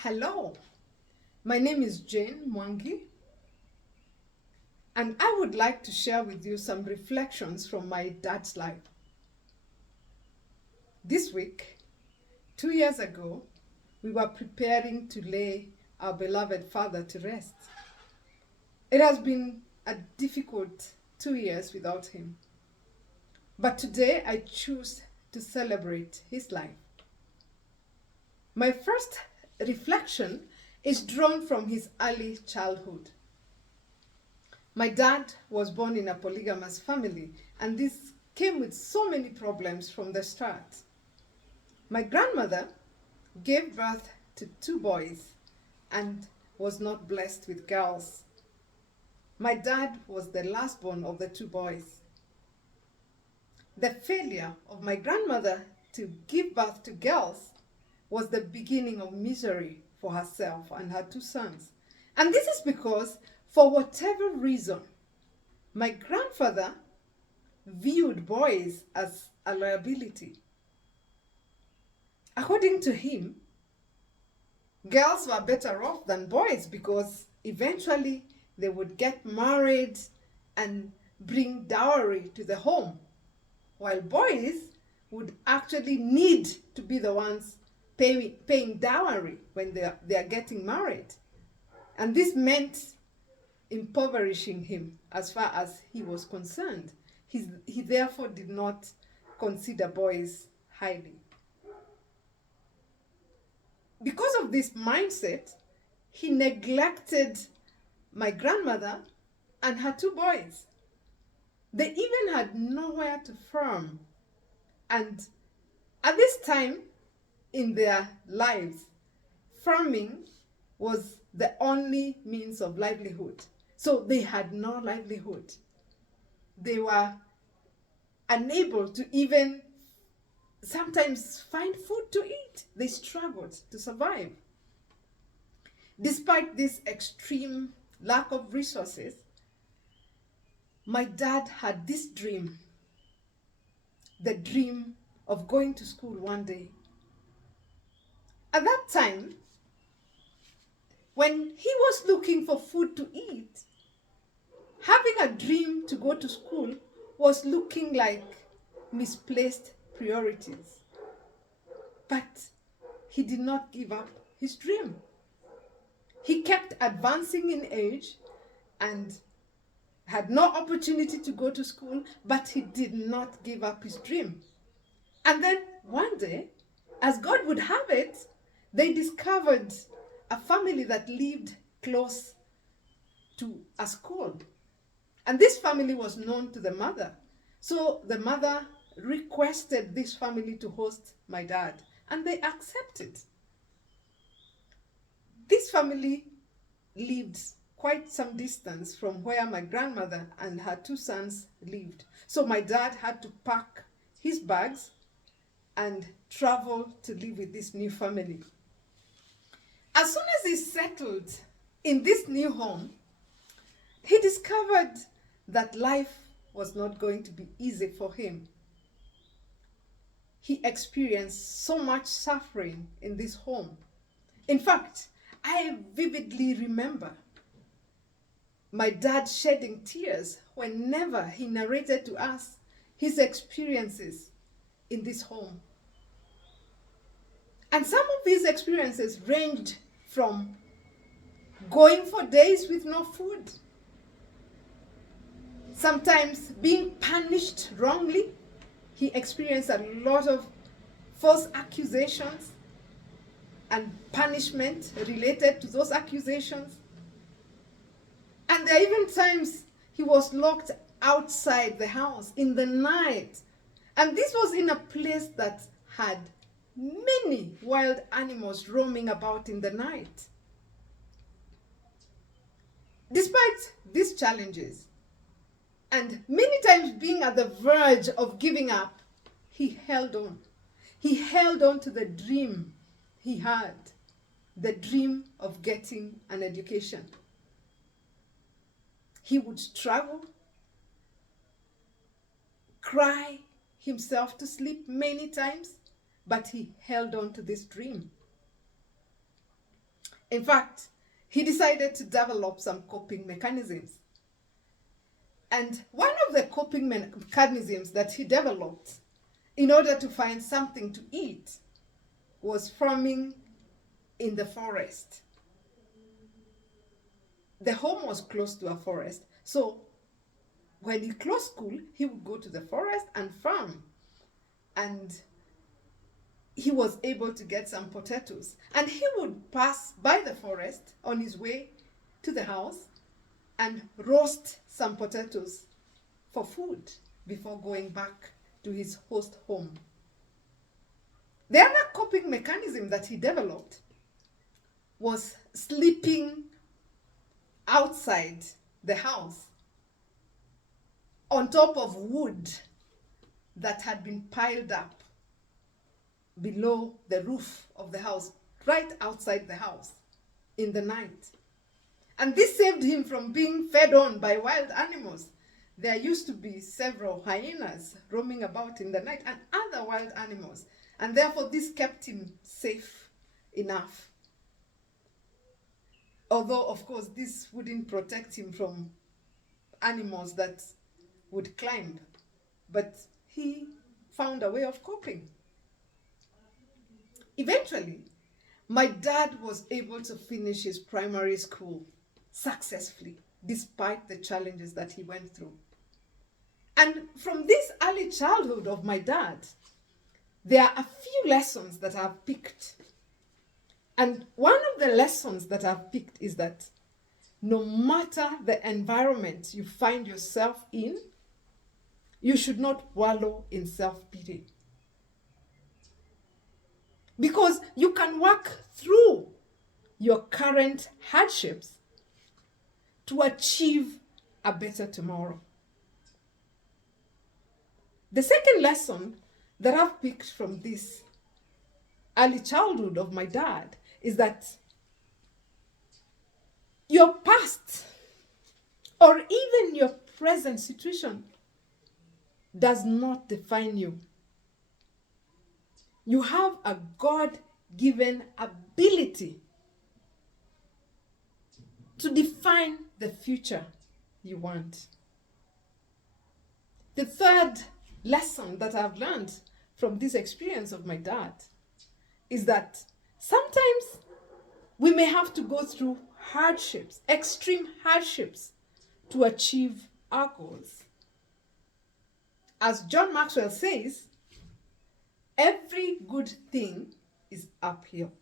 Hello, my name is Jayn Mwangi, and I would like to share with you some reflections from my dad's life. This week, 2 years ago, we were preparing to lay our beloved father to rest. It has been a difficult 2 years without him, but today I choose to celebrate his life. My first reflection is drawn from his early childhood. My dad was born in a polygamous family, and this came with so many problems from the start. My grandmother gave birth to two boys and was not blessed with girls. My dad was the last born of the two boys. The failure of my grandmother to give birth to girls was the beginning of misery for herself and her two sons. And this is because, for whatever reason, my grandfather viewed boys as a liability. According to him, girls were better off than boys because eventually they would get married and bring dowry to the home, while boys would actually need to be the ones paying dowry when they are getting married. And this meant impoverishing him as far as he was concerned. He therefore did not consider boys highly. Because of this mindset, he neglected my grandmother and her two boys. They even had nowhere to farm. And at this time in their lives, farming was the only means of livelihood. So they had no livelihood. They were unable to even sometimes find food to eat. They struggled to survive. Despite this extreme lack of resources, my dad had this dream, the dream of going to school one day. At that time, when he was looking for food to eat, having a dream to go to school was looking like misplaced priorities. But he did not give up his dream. He kept advancing in age and had no opportunity to go to school, but he did not give up his dream. And then one day, as God would have it, they discovered a family that lived close to a school. And this family was known to the mother. So the mother requested this family to host my dad, and they accepted. This family lived quite some distance from where my grandmother and her two sons lived. So my dad had to pack his bags and travel to live with this new family. As soon as he settled in this new home, he discovered that life was not going to be easy for him. He experienced so much suffering in this home. In fact, I vividly remember my dad shedding tears whenever he narrated to us his experiences in this home. And some of these experiences ranged from going for days with no food, sometimes being punished wrongly. He experienced a lot of false accusations and punishment related to those accusations. And there are even times he was locked outside the house in the night. And this was in a place that had many wild animals roaming about in the night. Despite these challenges, and many times being at the verge of giving up, he held on. He held on to the dream he had, the dream of getting an education. He would struggle, cry himself to sleep many times, but he held on to this dream. In fact, he decided to develop some coping mechanisms. And one of the coping mechanisms that he developed in order to find something to eat was farming in the forest. The home was close to a forest. So when he closed school, he would go to the forest and farm. And he was able to get some potatoes. And he would pass by the forest on his way to the house and roast some potatoes for food before going back to his host home. The other coping mechanism that he developed was sleeping outside the house on top of wood that had been piled up below the roof of the house, right outside the house in the night. And this saved him from being fed on by wild animals. There used to be several hyenas roaming about in the night and other wild animals. And therefore, this kept him safe enough. Although, of course, this wouldn't protect him from animals that would climb. But he found a way of coping. Eventually, my dad was able to finish his primary school successfully, despite the challenges that he went through. And from this early childhood of my dad, there are a few lessons that I've picked. And one of the lessons that I've picked is that no matter the environment you find yourself in, you should not wallow in self-pity. Because you can work through your current hardships to achieve a better tomorrow. The second lesson that I've picked from this early childhood of my dad is that your past or even your present situation does not define you. You have a God-given ability to define the future you want. The third lesson that I've learned from this experience of my dad is that sometimes we may have to go through hardships, extreme hardships, to achieve our goals. As John Maxwell says, every good thing is uphill.